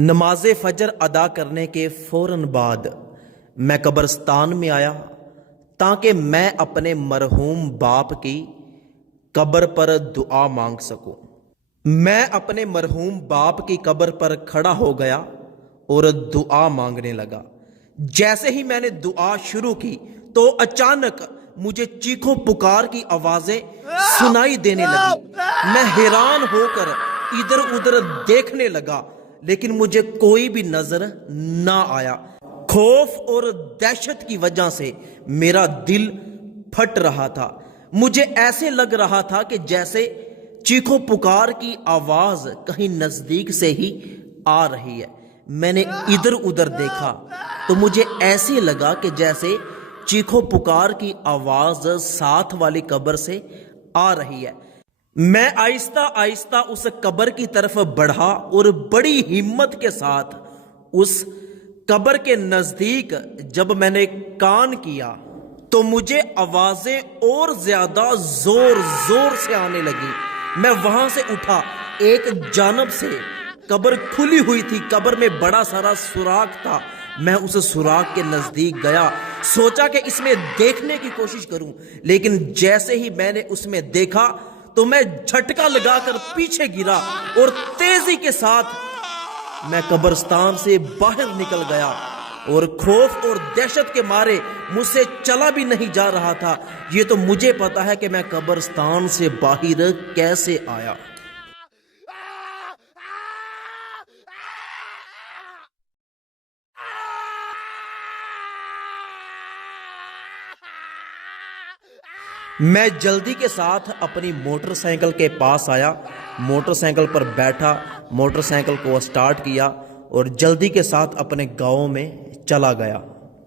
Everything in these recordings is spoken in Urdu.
نماز فجر ادا کرنے کے فوراً بعد میں قبرستان میں آیا تاکہ میں اپنے مرحوم باپ کی قبر پر دعا مانگ سکوں۔ میں اپنے مرحوم باپ کی قبر پر کھڑا ہو گیا اور دعا مانگنے لگا۔ جیسے ہی میں نے دعا شروع کی تو اچانک مجھے چیخوں پکار کی آوازیں سنائی دینے لگی۔ میں حیران ہو کر ادھر ادھر دیکھنے لگا لیکن مجھے کوئی بھی نظر نہ آیا۔ خوف اور دہشت کی وجہ سے میرا دل پھٹ رہا تھا۔ مجھے ایسے لگ رہا تھا کہ جیسے چیخوں پکار کی آواز کہیں نزدیک سے ہی آ رہی ہے۔ میں نے ادھر ادھر دیکھا تو مجھے ایسے لگا کہ جیسے چیخوں پکار کی آواز ساتھ والی قبر سے آ رہی ہے۔ میں آہستہ آہستہ اس قبر کی طرف بڑھا اور بڑی ہمت کے ساتھ اس قبر کے نزدیک جب میں نے کان کیا تو مجھے آوازیں اور زیادہ زور زور سے آنے لگی۔ میں وہاں سے اٹھا۔ ایک جانب سے قبر کھلی ہوئی تھی، قبر میں بڑا سارا سوراخ تھا۔ میں اس سوراخ کے نزدیک گیا، سوچا کہ اس میں دیکھنے کی کوشش کروں، لیکن جیسے ہی میں نے اس میں دیکھا تو میں جھٹکا لگا کر پیچھے گرا اور تیزی کے ساتھ میں قبرستان سے باہر نکل گیا اور خوف اور دہشت کے مارے مجھ سے چلا بھی نہیں جا رہا تھا۔ یہ تو مجھے پتا ہے کہ میں قبرستان سے باہر کیسے آیا۔ میں جلدی کے ساتھ اپنی موٹر سائیکل کے پاس آیا، موٹر سائیکل پر بیٹھا، موٹر سائیکل کو سٹارٹ کیا اور جلدی کے ساتھ اپنے گاؤں میں چلا گیا۔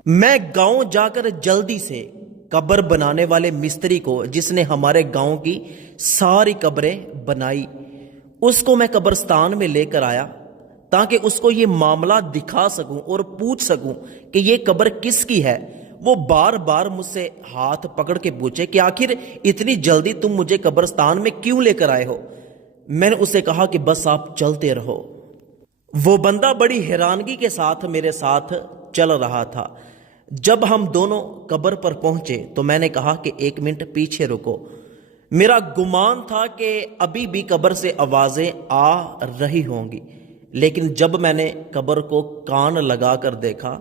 میں گاؤں جا کر جلدی سے قبر بنانے والے مستری کو، جس نے ہمارے گاؤں کی ساری قبریں بنائی، اس کو میں قبرستان میں لے کر آیا تاکہ اس کو یہ معاملہ دکھا سکوں اور پوچھ سکوں کہ یہ قبر کس کی ہے۔ وہ بار بار مجھ سے ہاتھ پکڑ کے پوچھے کہ آخر اتنی جلدی تم مجھے قبرستان میں کیوں لے کر آئے ہو؟ میں نے اسے کہا کہ بس آپ چلتے رہو۔ وہ بندہ بڑی حیرانگی کے ساتھ میرے ساتھ چل رہا تھا۔ جب ہم دونوں قبر پر پہنچے تو میں نے کہا کہ 1 منٹ پیچھے رکو۔ میرا گمان تھا کہ ابھی بھی قبر سے آوازیں آ رہی ہوں گی، لیکن جب میں نے قبر کو کان لگا کر دیکھا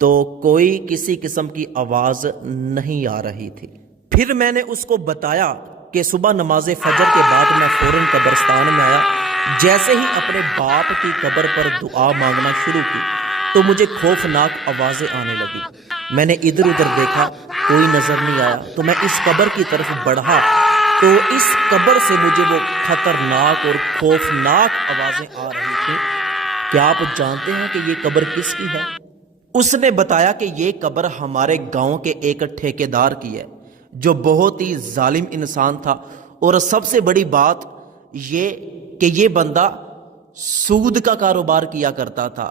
تو کوئی کسی قسم کی آواز نہیں آ رہی تھی۔ پھر میں نے اس کو بتایا کہ صبح نماز فجر کے بعد میں فوراً قبرستان میں آیا۔ جیسے ہی اپنے باپ کی قبر پر دعا مانگنا شروع کی تو مجھے خوفناک آوازیں آنے لگی۔ میں نے ادھر ادھر دیکھا، کوئی نظر نہیں آیا تو میں اس قبر کی طرف بڑھا تو اس قبر سے مجھے وہ خطرناک اور خوفناک آوازیں آ رہی تھیں۔ کیا آپ جانتے ہیں کہ یہ قبر کس کی ہے؟ اس نے بتایا کہ یہ قبر ہمارے گاؤں کے ایک ٹھیکیدار کی ہے جو بہت ہی ظالم انسان تھا، اور سب سے بڑی بات یہ کہ یہ بندہ سود کا کاروبار کیا کرتا تھا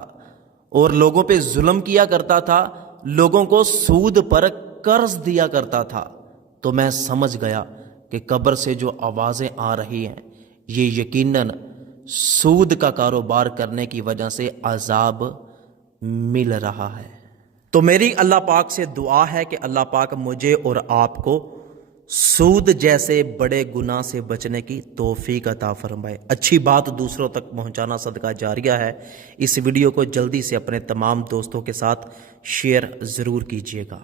اور لوگوں پہ ظلم کیا کرتا تھا، لوگوں کو سود پر قرض دیا کرتا تھا۔ تو میں سمجھ گیا کہ قبر سے جو آوازیں آ رہی ہیں یہ یقیناً سود کا کاروبار کرنے کی وجہ سے عذاب مل رہا ہے۔ تو میری اللہ پاک سے دعا ہے کہ اللہ پاک مجھے اور آپ کو سود جیسے بڑے گناہ سے بچنے کی توفیق عطا فرمائے۔ اچھی بات دوسروں تک پہنچانا صدقہ جاریہ ہے۔ اس ویڈیو کو جلدی سے اپنے تمام دوستوں کے ساتھ شیئر ضرور کیجیے گا۔